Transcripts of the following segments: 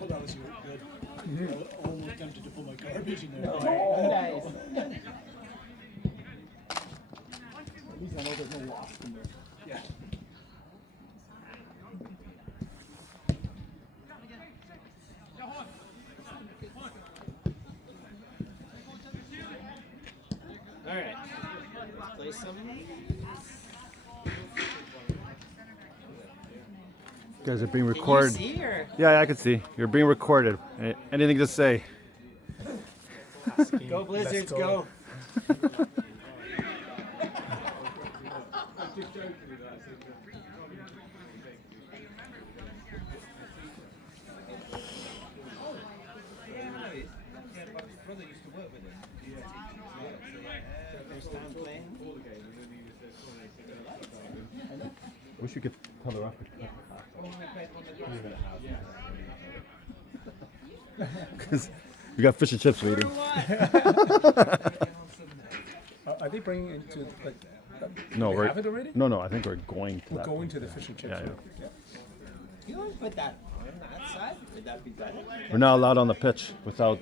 Oh, that was good. Almost tempted to put my garbage in there. Oh, nice. At least I know there's no wasp in there. Yeah. All right. Play some. You guys are being recorded. Can you see or? Yeah, I can see. You're being recorded. Anything to say? Go Blizzards, go. I wish we could tell the ref. Because we got fish and chips waiting. Are they bringing it to like? No, we we're have it already. No, I think we're going to We're that. going to the fish and chips. Yeah, yeah. You want to put that on that side? Would that be better? We're not allowed on the pitch without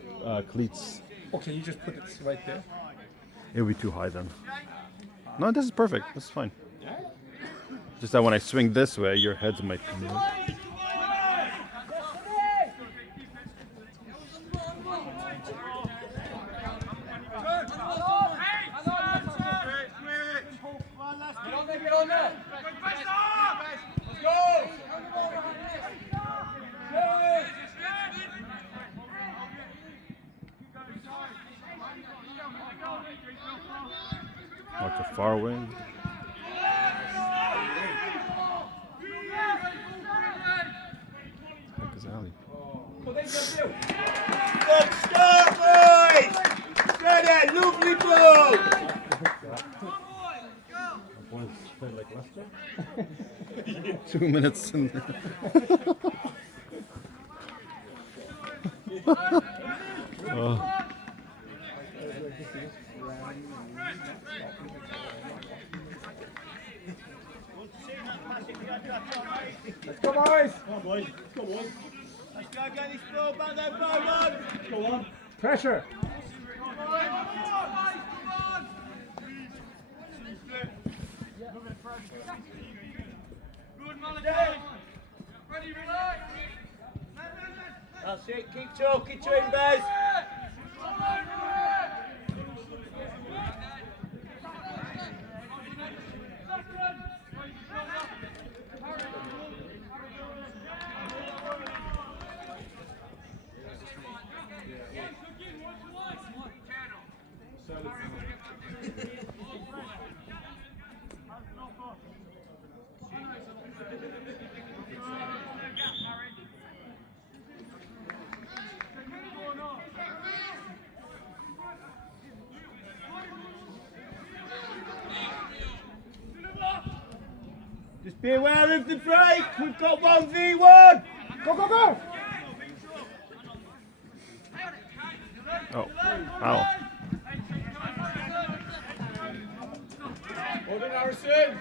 cleats. Oh, can you just put it right there? It would be too high then. No, this is perfect. This is fine. Alright. Just that when I swing this way, your heads might come out. Watch it far away. Heck is Ali. Good start, boys! Steady, lovely ball! 2 minutes in. Oh. Let's go, boys! Come on, boys. Come on. Let's go get this ball back there, Beaumont. Go on. Pressure. That's it. Keep talking to him, Bez. Just be aware of the break. We've got 1v1. Go, go, go! Oh. Ow. Hold on, Harrison.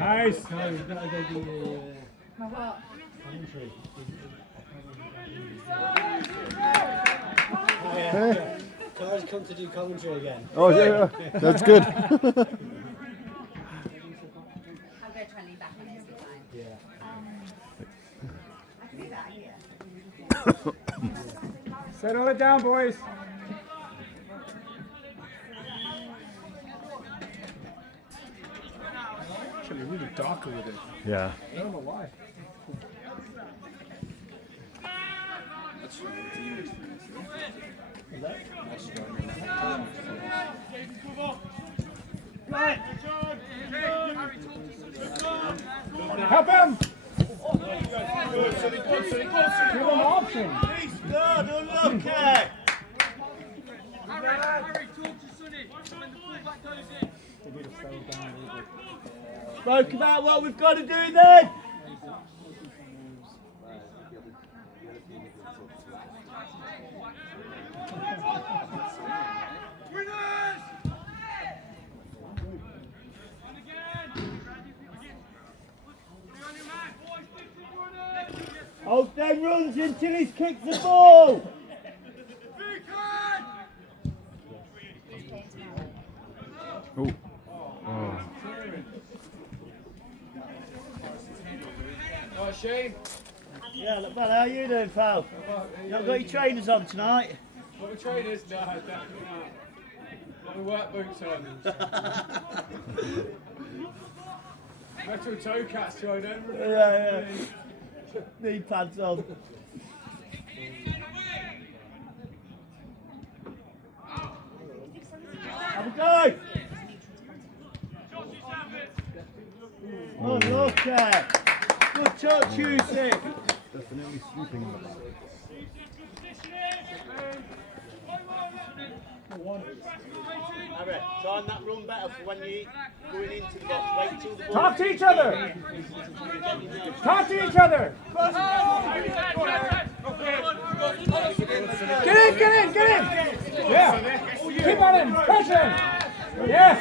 Nice. Hey. Cars come to do commentary again. Oh yeah, that's good. I'm going to try and lean back on SC09. Yeah. I can do that, yeah. Settle it down, boys. Actually, really dark over there. Yeah. I don't know why. Help him! Give him options. He's good. Unlucky. Harry, talk to Sonny when the fullback goes in. Spoke about what we've got to do then. Holstein runs until he's kicked the ball. Oh. Oh. Right, Shane. Yeah, look, man, how you doing, pal? You not got your trainers on tonight? What the trainers? No, definitely not. Got my work boots on. Metal toe cats joined over. Yeah. Knee pads on. Have a go! Oh, look there! Good touch, Yusuf! Definitely sleeping in the back. Harry, time that run better for when you're going into the box. Wait till the ball. Talk to each other! Talk to each other! Get in! Yeah! Keep on him! Push him! Yes!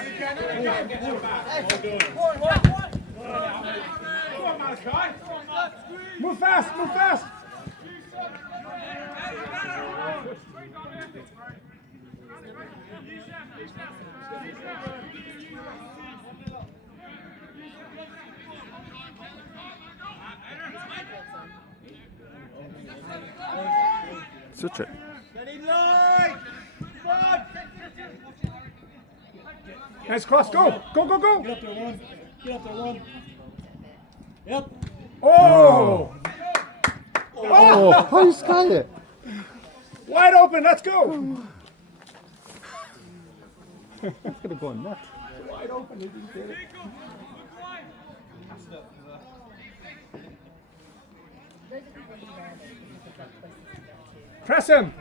Move fast! Such it. Get in line! Come on! Nice cross! Go! Get up there, one. Yep. Oh! Oh, how you sky it? Wide open! Let's go! That's gonna go in net. Wide open! He didn't get it. Press him!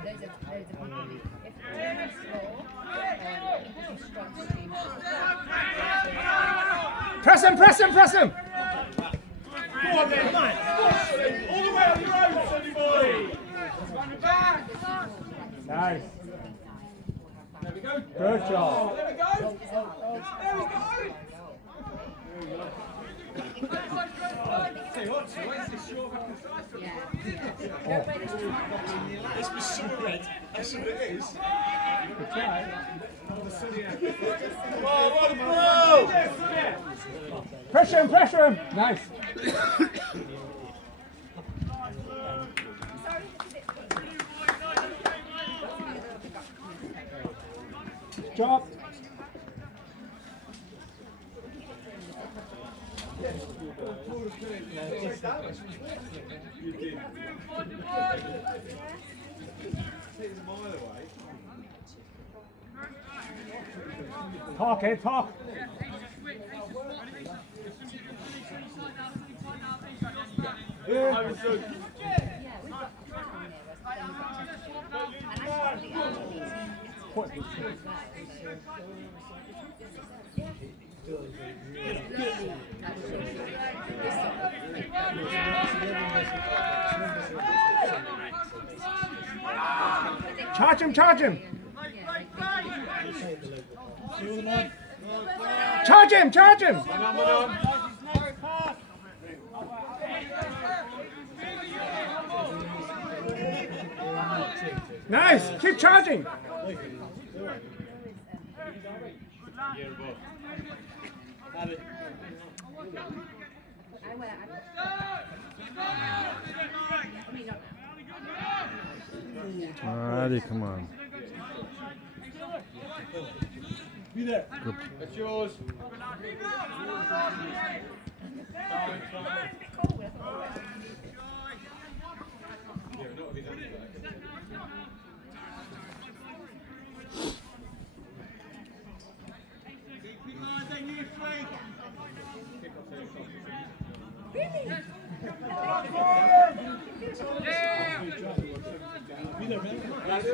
Press him! Come on, then, come on! All the way on your own, Sonny boy! Nice. There we go. Good job. There we go. Tell you what, so where's this short back inside from? This was so red. That's what it is. Pressure him! Nice. Job. Talk, talk. Charge him! Charge him! Nice! Keep charging! Alrighty, come on. Be there. It's yours.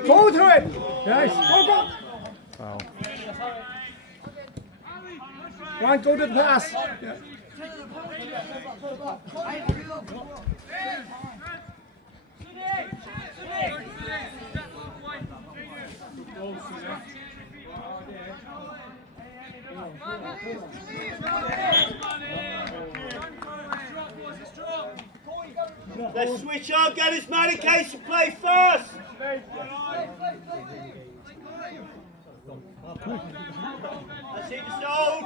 Go to it! Nice! Go! Wow. One, go to the pass! Yeah. Let's switch on, get as many cases and play first. That's it, just hold.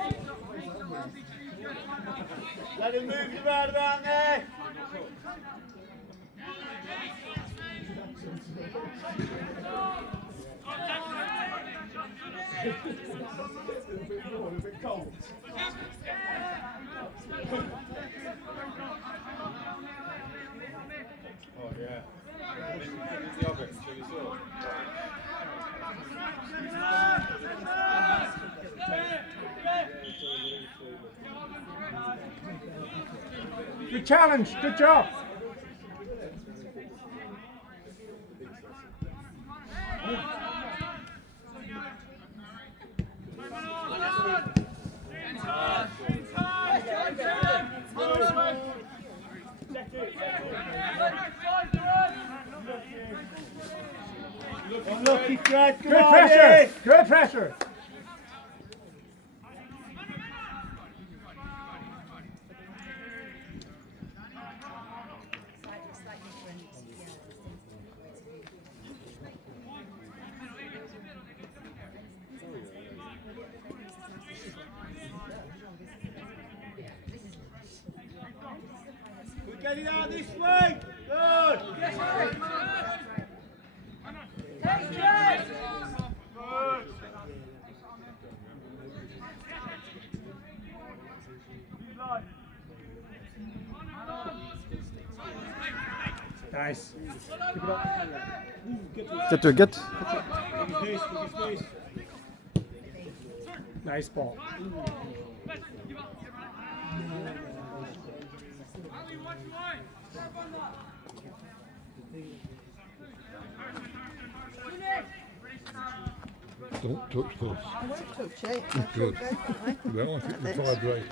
Let him move around there. Oh yeah. In the oven, so you saw. Good challenge. Good job. Unlucky, Fred. Good pressure. Good pressure. We're getting out this way. Good. Nice. Keep it up. Get to get. Nice ball. Don't touch this. I won't touch it. Good. Definitely. You don't want it to vibrate.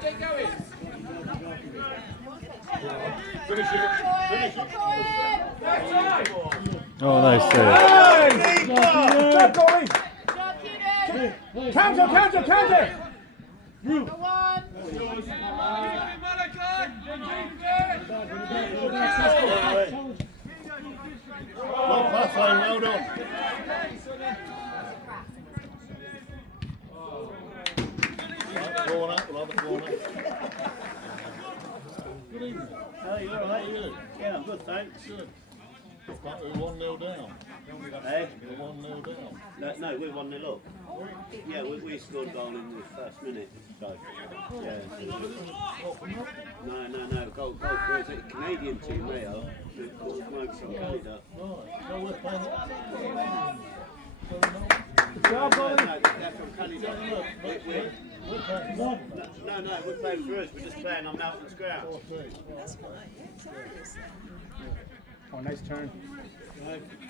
Get going. Oh, nice save. Good goalie. Counter, counter, counter. Well, pass line, well done. Corner, we'll have a corner. Good evening. Oh, you all right? Yeah, I'm good, thanks. Good. We're 1-0 down. Hey? We're 1-0 down. No, we're 1-0 up. Yeah, we scored a goal in the first minute. So, yeah. No. Goal for a Canadian team, they are. They're called from Canada. Right, so we're playing. Good job, goalie. No, they're from Canada. No, we're playing for us. We're just playing on Melton's ground. That's fine. Yeah, it's obvious. Oh, nice turn.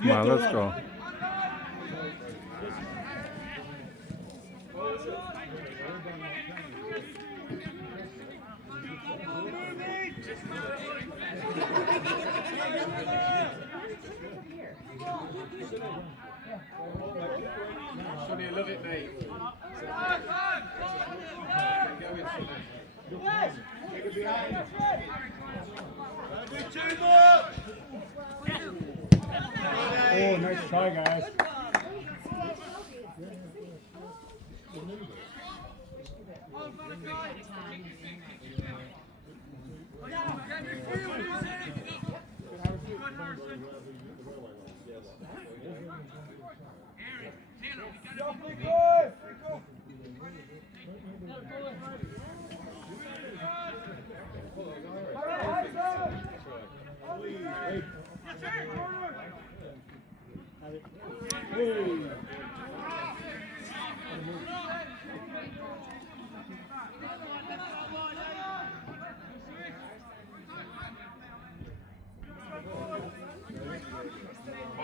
Come on, let's go. Sonny, love it, mate. Oh, nice try, guys.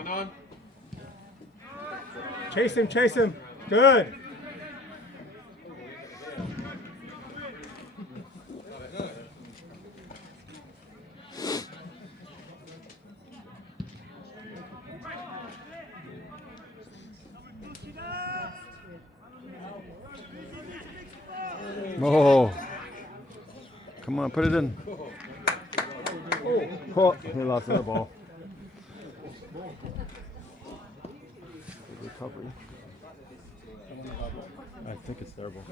On. Chase him, chase him. Good. Oh, come on, put it in. Oh, he lost the ball. Good recovery. I think it's their ball.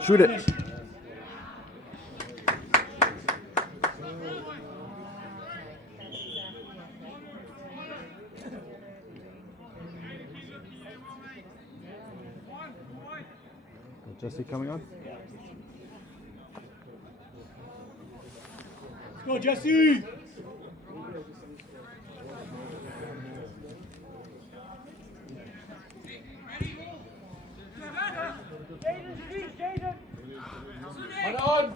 Shoot it. Is Jesse coming on? Let's go, Jesse! On.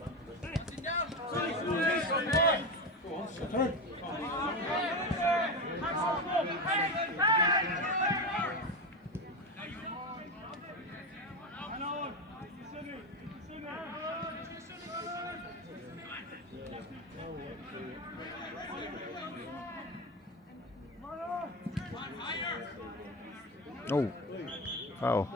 Turn. Oh, foul.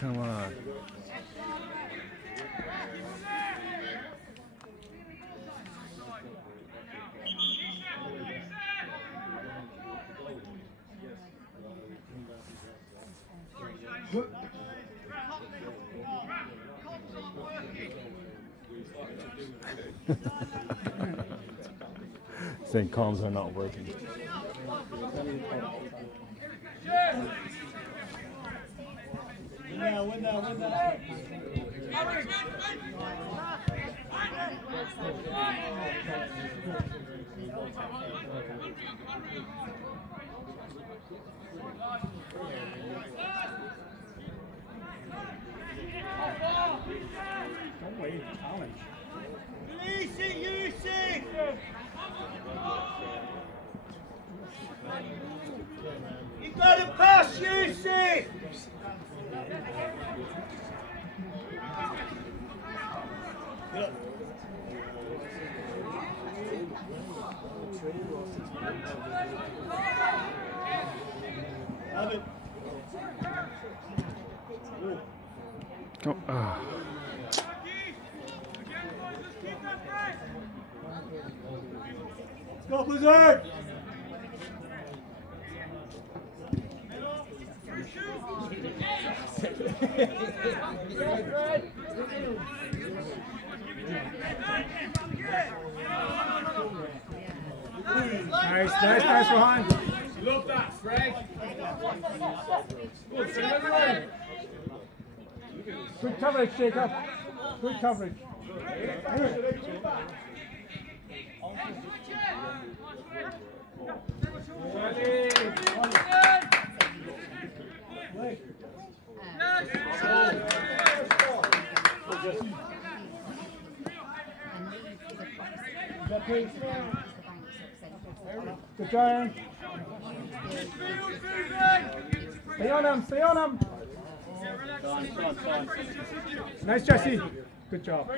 Come on. Saying comms are not working. Win now. Don't wait, challenge. Release it, Yusuf! You got to pass, Yusuf! Have it. Oh, ah. Let's go, Blizzard! Nice behind. Love that, Greg. Good, Good coverage, Jacob. Good coverage. Good Giant. Stay on him, stay on him. Nice, Jesse. Good job.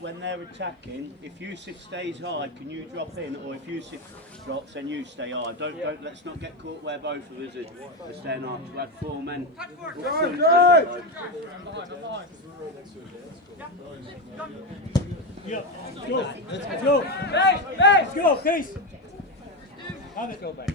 When they're attacking, if Yusuf stays high, can you drop in, or if Yusuf drops, then you stay high. Don't. Let's not get caught where both of us are staying high. We had 4 men. Yeah, go. Let's go. Let's go, Case. Have it. Go back.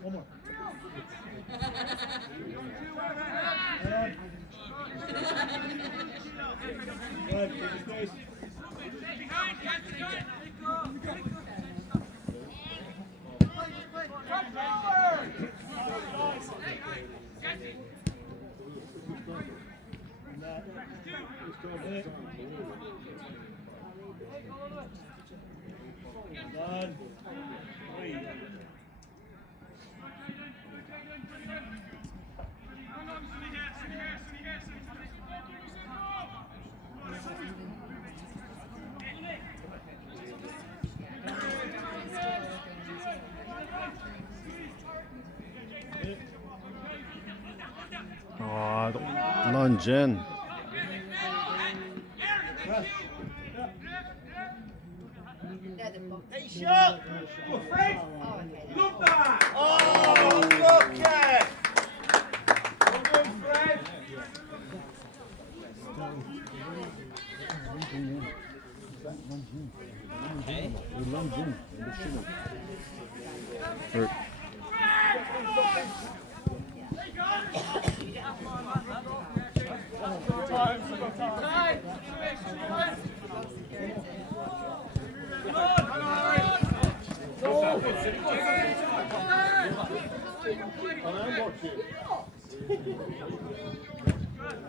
One more. Good, keep your space. Done. Three. Oh, lunge in. Hey, shot! Go, Fred. Look that. Oh, look it! Well done, Fred.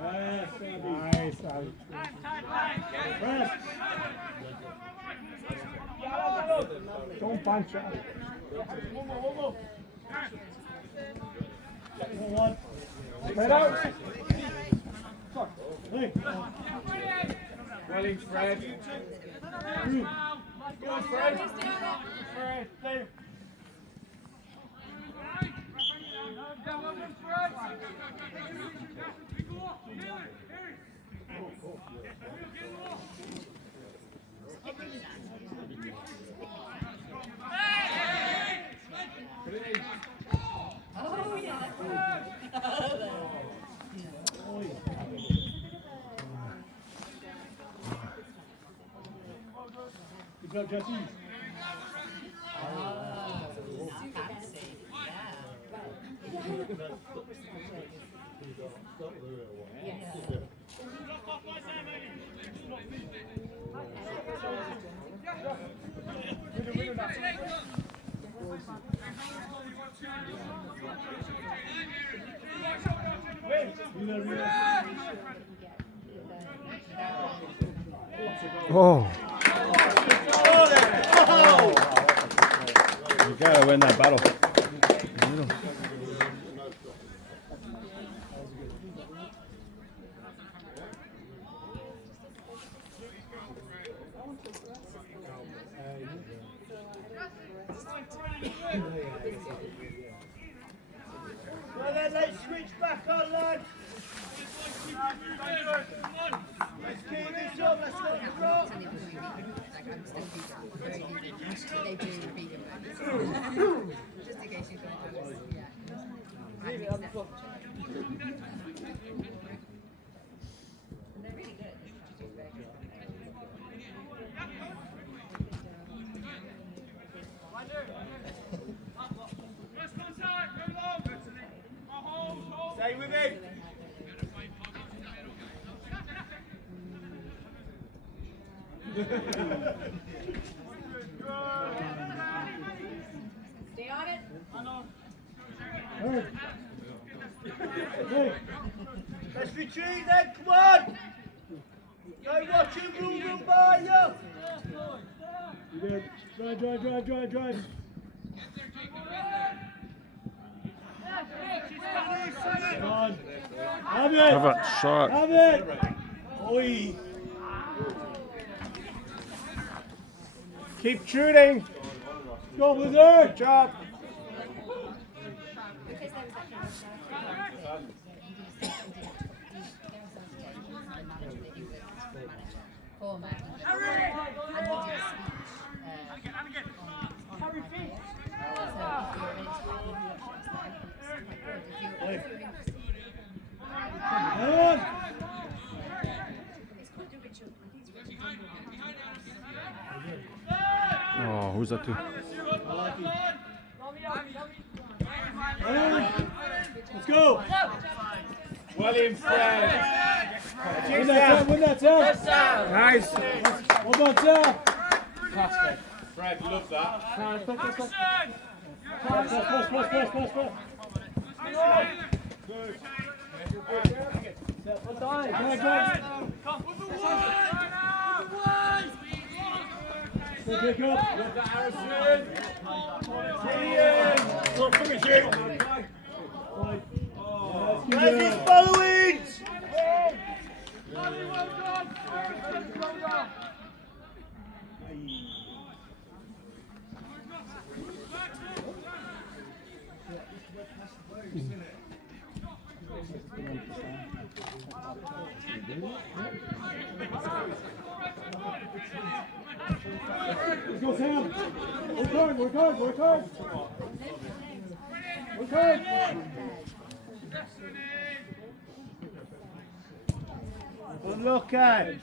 Nice. Don't punch it. One. Spread out. Hey. Well in, Fred. Go on, Fred. Fred, play. Good job, Jesse. Oh. You gotta win that battle. Well then, let's switch back on, lads. Let's keep this up, let's not drop. They do vegan ones. Just in case you thought that was, yeah. And they're really good. Stay with him. Stay on it. Let's retreat then, come on. Go watch him run by you. You good? Drive. Come on. Have it. Have a shot. Have it. Oi. Keep shooting. Go Blizzard. Job. Oh, who's that to? Let's go. William Fred. Win that time. Nice. Well done, Sam. Fantastic. Fred, love that. Press. Good. Love that, Harrison. Where's his followings? Let's go, Sam. Work hard. Good luck, eh?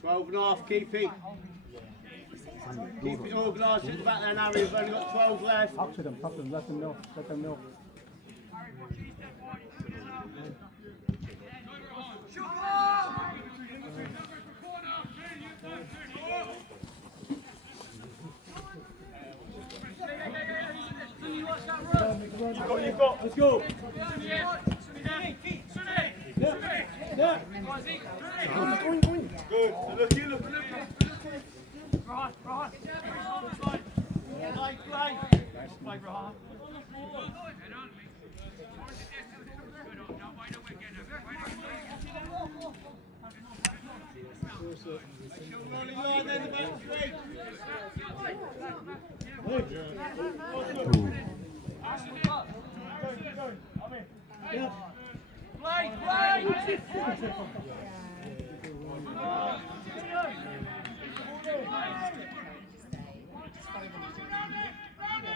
Twelve and a half, keep it organised at the back there, Harry. We've only got 12 left. Talk to them, let them know. You've got. Let's go. Yeah. Good. Look.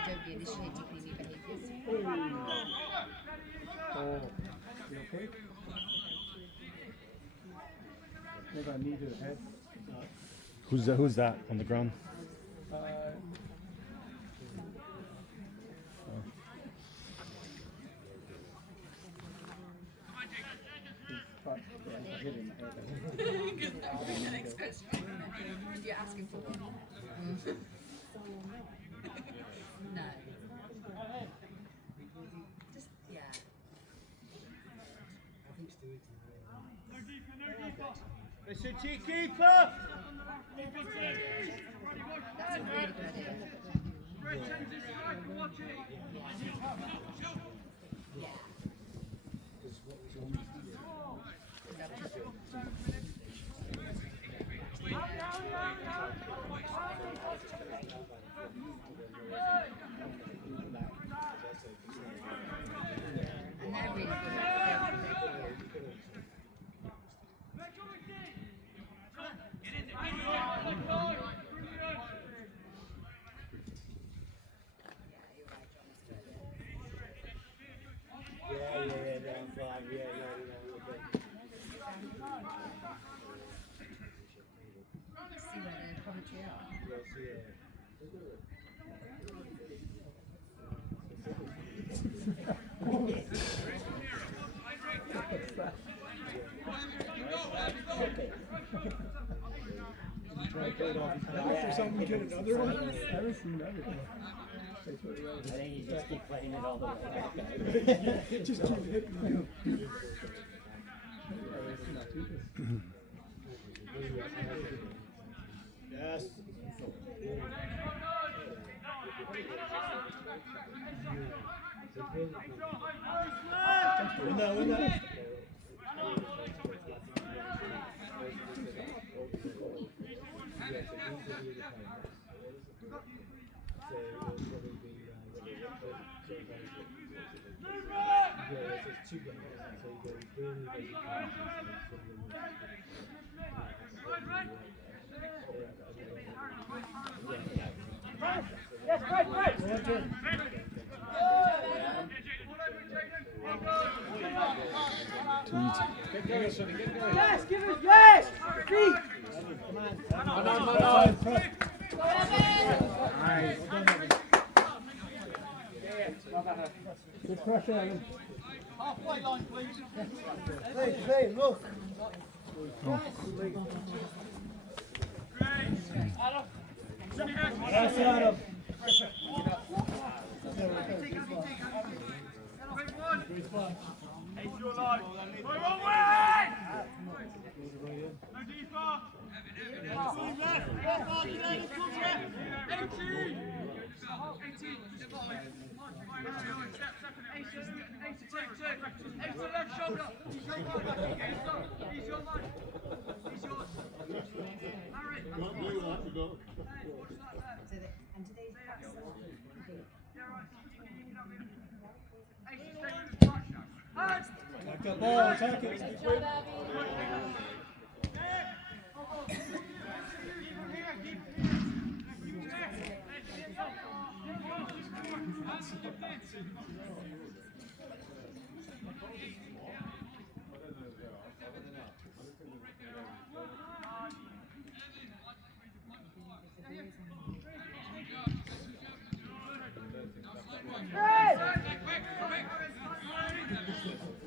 Don't be initiating any behaviours. You okay? Maybe I need your head. Who's that on the ground? Next question. You're asking for one. No. Just, yeah. Listen to your keeper! That's a really good idea. Yeah. And they're really good. See where the commentary are. After something, get another one. I haven't seen everything. I think you just keep playing it all the way. Just keep hitting me. Yes. Win that, win that. Yes, give it, yes! Feet! Good pressure, Evan. Halfway line, please. Hey, look. That's Adam. Ace your life. Go wrong way! No deeper. 18 left. 18. 18. Ace to left shoulder. He's your man. He's your man. He's yours. Harry. Can't do that, you got. So that, and today's practice. Attack that ball, attack it.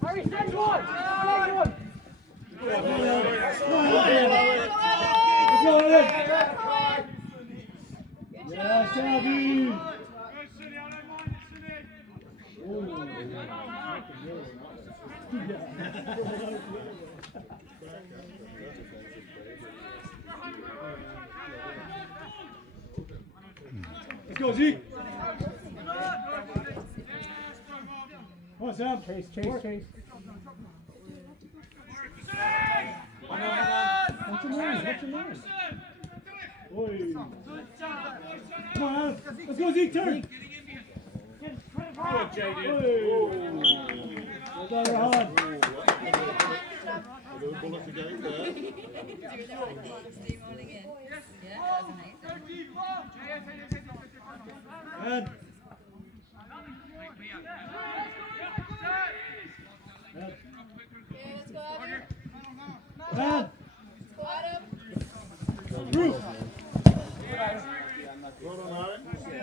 Harry, send one! Send one! Yeah, Shabby. Let's go, Zeke. Come on, Sam. Chase. What's your man? Oi. Come on, let's go, Zeke, turn. Good, JD. Well done, Rahan. A little bullet to go there. Doing the right thing, steam rolling in. Yeah, that was amazing. And. Yeah, let's go, Adam. And. Let's go, Adam.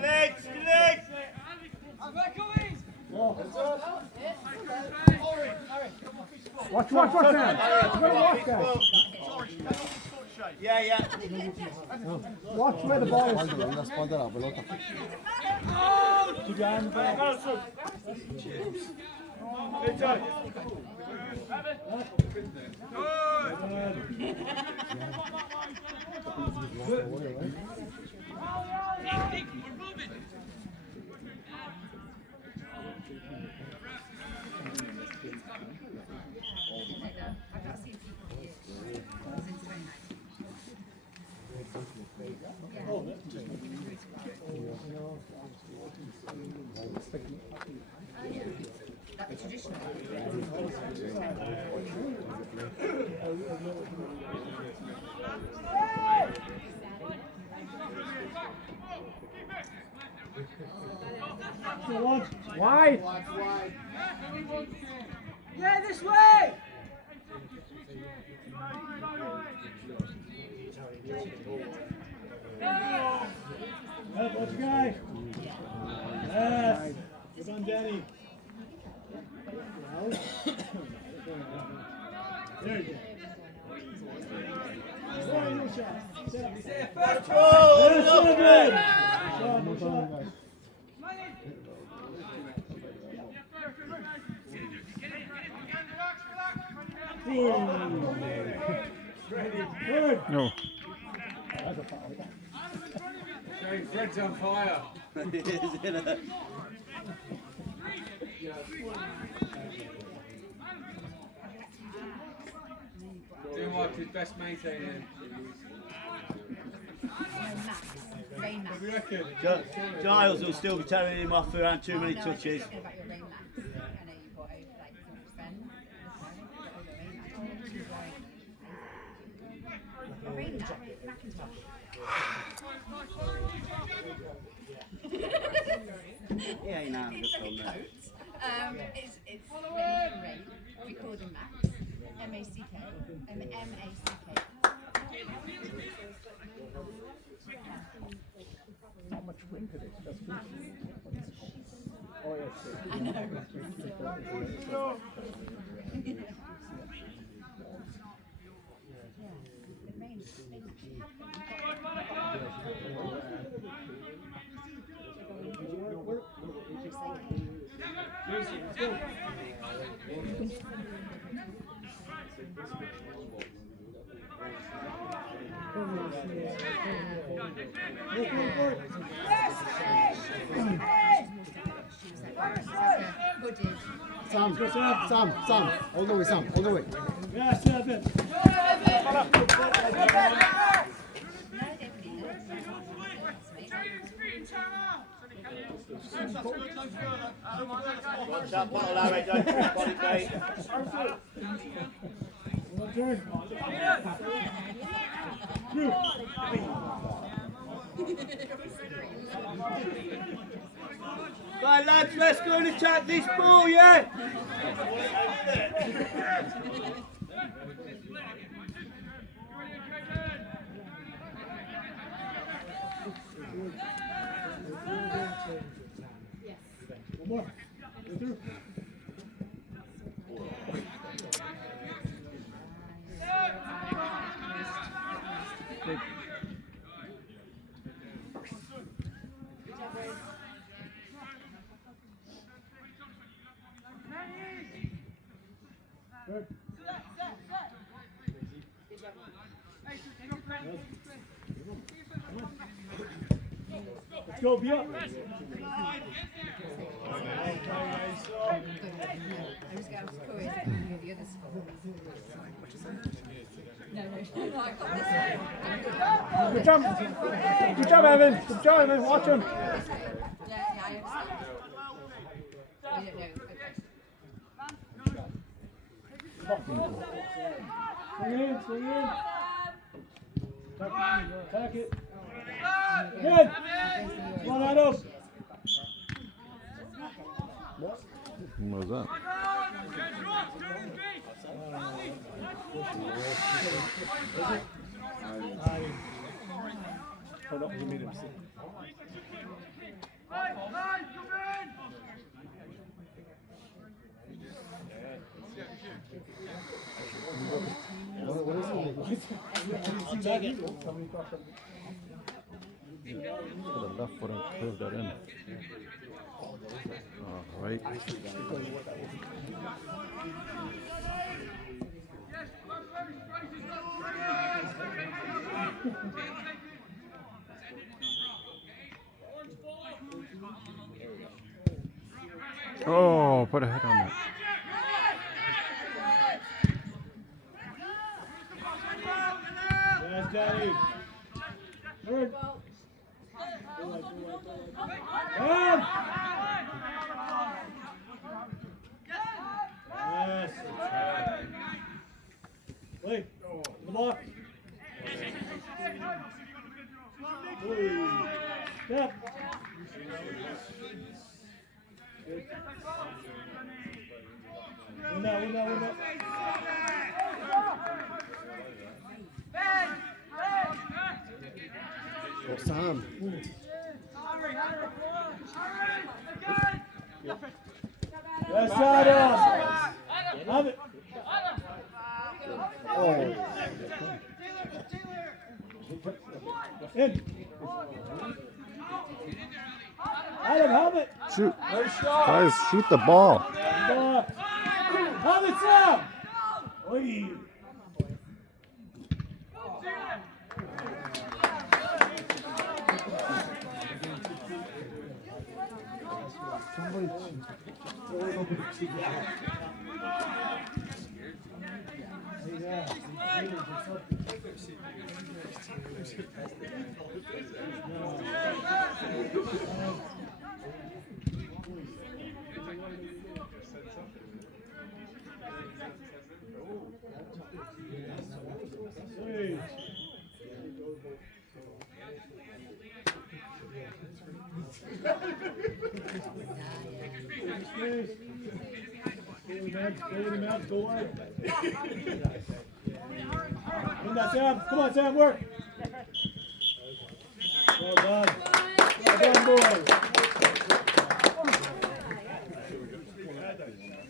Legs, legs. Watch now. Watch that. Yeah. Watch where the ball is. La spada velota. Keep your eye on the ball. I've not seen people here since 29. That's traditional. Wide. Yeah, this way! Watch the guy. Yes. Good on, Danny. There you go. No. Fred's on fire. Beaumont is best maintaining. Rain What do you max. reckon? Giles will still be telling him off for around too many No, touches. I was talking about your rain max. I know you bought over like so much spend. A rain max. Macintosh. He ain't out It's just like on a there. coat. It's rain, recording max. M-A-C-K. M-A-C-K. Not much wind today. That's good. Oh, yes. I know. It rains. Sam, all the way, Sam, all the way. Yeah, 7. Watch that bottle, Larry, don't trip body bait. One turn. Right, lads, let's go and attack this ball, yeah? One more. Go through. Good. Let's go, be up. I was going to call it the other school. No, I got this one. Good job. Good job, Evan. Good job, Evan. Watch him. Yeah, I understand. You don't know. Okay. Swing in. Attack it. Good. Come on, Adam. What was that? Hold up, you made him sit. What is it? I'll take it. To the left foot and curve that in. Right. Oh, put a head on that. Yes, Daddy. Good. Yes. Wait. Come on. Step. Win that. Oh, Sam. Yes, Adam. Have it. Oh. In. Adam, have it. Shoot. Nice shot. Guys, shoot the ball. Have it, Sam. Oi. Come on, Sam, work. Well done. Well done, boys.